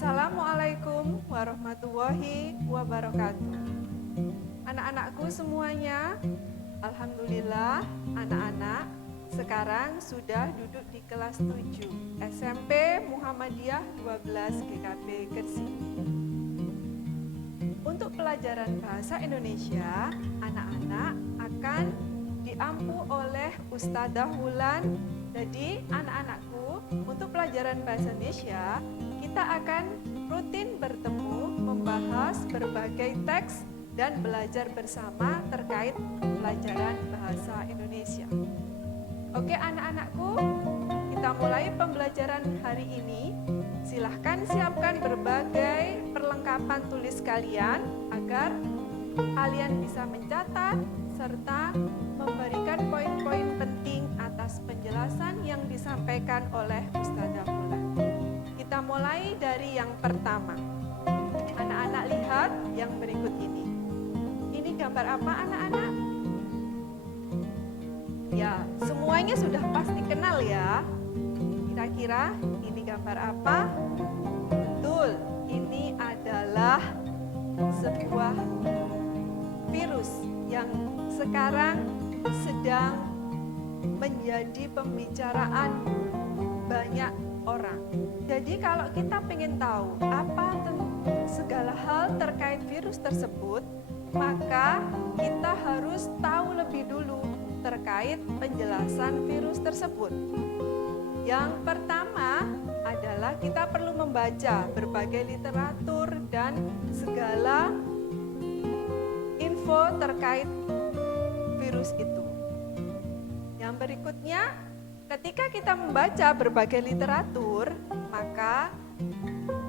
Assalamualaikum warahmatullahi wabarakatuh. Anak-anakku semuanya, alhamdulillah anak-anak sekarang sudah duduk di kelas 7 SMP Muhammadiyah 12 GKP Gresik. Untuk pelajaran bahasa Indonesia, anak-anak akan diampu oleh Ustadzah Wulan. Jadi anak-anakku, untuk pelajaran bahasa Indonesia, kita akan rutin bertemu, membahas berbagai teks dan belajar bersama terkait pelajaran bahasa Indonesia. Oke anak-anakku, kita mulai pembelajaran hari ini. Silahkan siapkan berbagai perlengkapan tulis kalian agar kalian bisa mencatat serta memberikan poin-poin penting atas penjelasan yang disampaikan oleh Ustadzah Wulan. Kita mulai dari yang pertama. Anak-anak lihat yang berikut ini. Ini gambar apa anak-anak? Ya, semuanya sudah pasti kenal ya. Kira-kira ini gambar apa? Betul, ini adalah sebuah virus yang sekarang sedang menjadi pembicaraan banyak orang. Jadi kalau kita ingin tahu apa segala hal terkait virus tersebut, maka kita harus tahu lebih dulu terkait penjelasan virus tersebut. Yang pertama adalah kita perlu membaca berbagai literatur dan segala info terkait virus itu. Yang berikutnya, ketika kita membaca berbagai literatur, maka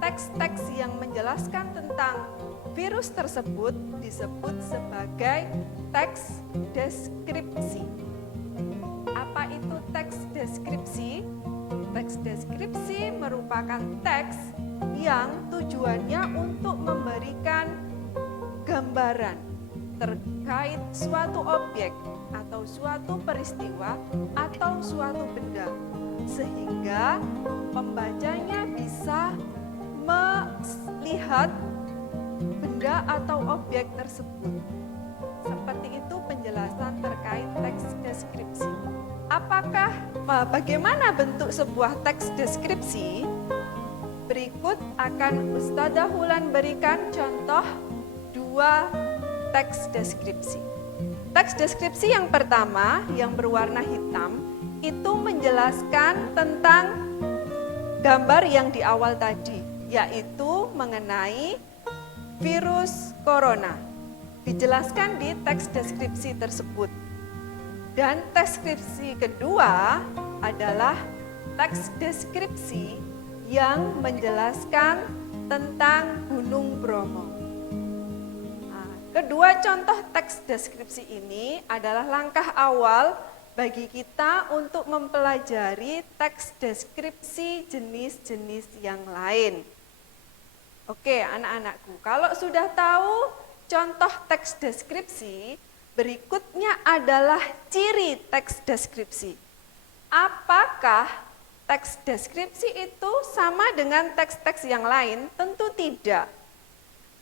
teks-teks yang menjelaskan tentang virus tersebut disebut sebagai teks deskripsi. Apa itu teks deskripsi? Teks deskripsi merupakan teks yang tujuannya untuk memberikan gambaran terkait suatu objek atau suatu peristiwa atau suatu benda, sehingga pembacanya bisa melihat benda atau objek tersebut. Seperti itu penjelasan terkait teks deskripsi. Bagaimana bentuk sebuah teks deskripsi? Berikut akan Ustadzah Wulan berikan contoh dua teks deskripsi. Teks deskripsi yang pertama yang berwarna hitam itu menjelaskan tentang gambar yang di awal tadi, yaitu mengenai virus corona. Dijelaskan di teks deskripsi tersebut. Dan teks deskripsi kedua adalah teks deskripsi yang menjelaskan tentang Gunung Bromo. Nah, kedua contoh teks deskripsi ini adalah langkah awal bagi kita untuk mempelajari teks deskripsi jenis-jenis yang lain. Oke anak-anakku, kalau sudah tahu contoh teks deskripsi, berikutnya adalah ciri teks deskripsi. Apakah teks deskripsi itu sama dengan teks-teks yang lain? Tentu tidak.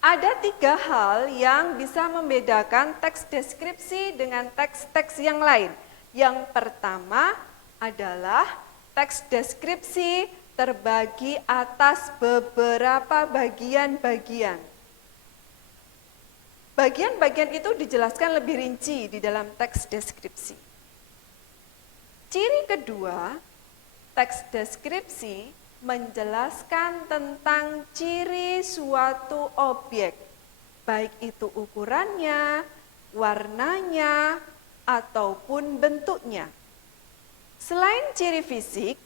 Ada tiga hal yang bisa membedakan teks deskripsi dengan teks-teks yang lain. Yang pertama adalah teks deskripsi terbagi atas beberapa bagian-bagian. Bagian-bagian itu dijelaskan lebih rinci di dalam teks deskripsi. Ciri kedua, teks deskripsi menjelaskan tentang ciri suatu objek, baik itu ukurannya, warnanya, ataupun bentuknya. Selain ciri fisik,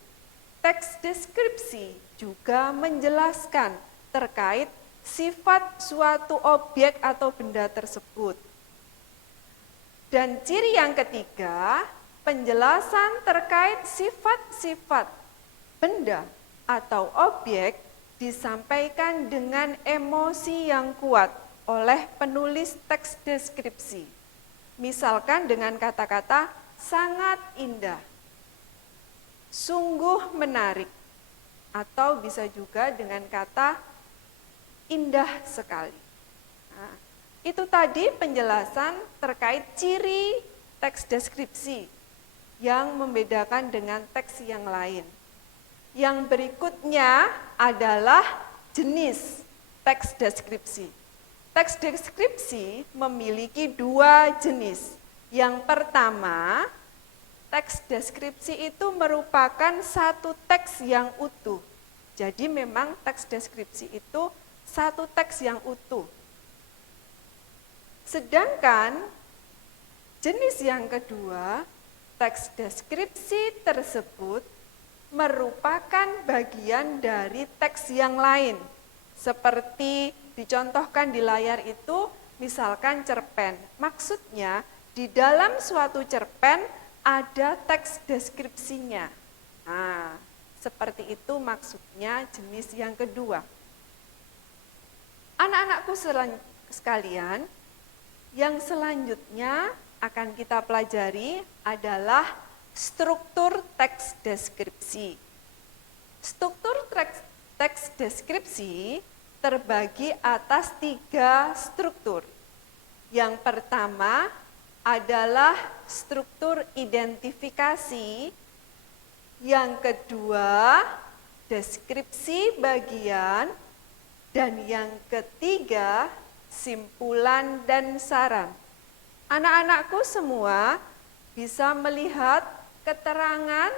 teks deskripsi juga menjelaskan terkait sifat suatu objek atau benda tersebut. Dan ciri yang ketiga, penjelasan terkait sifat-sifat benda atau objek disampaikan dengan emosi yang kuat oleh penulis teks deskripsi. Misalkan dengan kata-kata sangat indah, sungguh menarik, atau bisa juga dengan kata indah sekali. Nah, itu tadi penjelasan terkait ciri teks deskripsi yang membedakan dengan teks yang lain. Yang berikutnya adalah jenis teks deskripsi. Teks deskripsi memiliki dua jenis. Yang pertama, teks deskripsi itu merupakan satu teks yang utuh. Jadi memang teks deskripsi itu satu teks yang utuh. Sedangkan jenis yang kedua, teks deskripsi tersebut merupakan bagian dari teks yang lain. Seperti dicontohkan di layar itu, misalkan cerpen. Maksudnya, di dalam suatu cerpen ada teks deskripsinya. Nah, seperti itu maksudnya jenis yang kedua. Anak-anakku sekalian, yang selanjutnya akan kita pelajari adalah struktur teks deskripsi. Struktur teks deskripsi terbagi atas 3 struktur. Yang pertama adalah struktur identifikasi, yang kedua deskripsi bagian, dan yang ketiga simpulan dan saran. Anak-anakku semua bisa melihat keterangan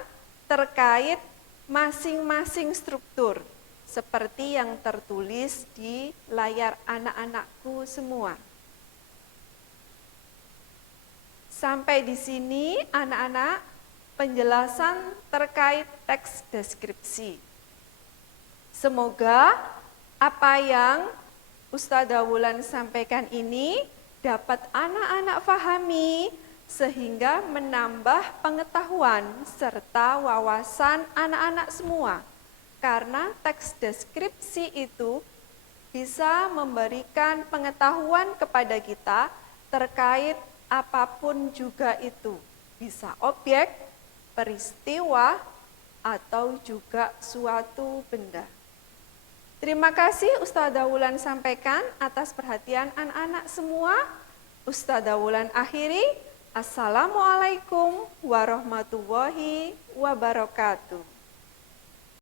terkait masing-masing struktur seperti yang tertulis di layar anak-anakku semua. Sampai di sini anak-anak penjelasan terkait teks deskripsi. Semoga apa yang Ustadzah Wulan sampaikan ini dapat anak-anak pahami sehingga menambah pengetahuan serta wawasan anak-anak semua. Karena teks deskripsi itu bisa memberikan pengetahuan kepada kita terkait apapun juga itu. Bisa objek, peristiwa, atau juga suatu benda. Terima kasih Ustadzah Wulan sampaikan atas perhatian anak-anak semua. Ustadzah Wulan akhiri. Assalamualaikum warahmatullahi wabarakatuh.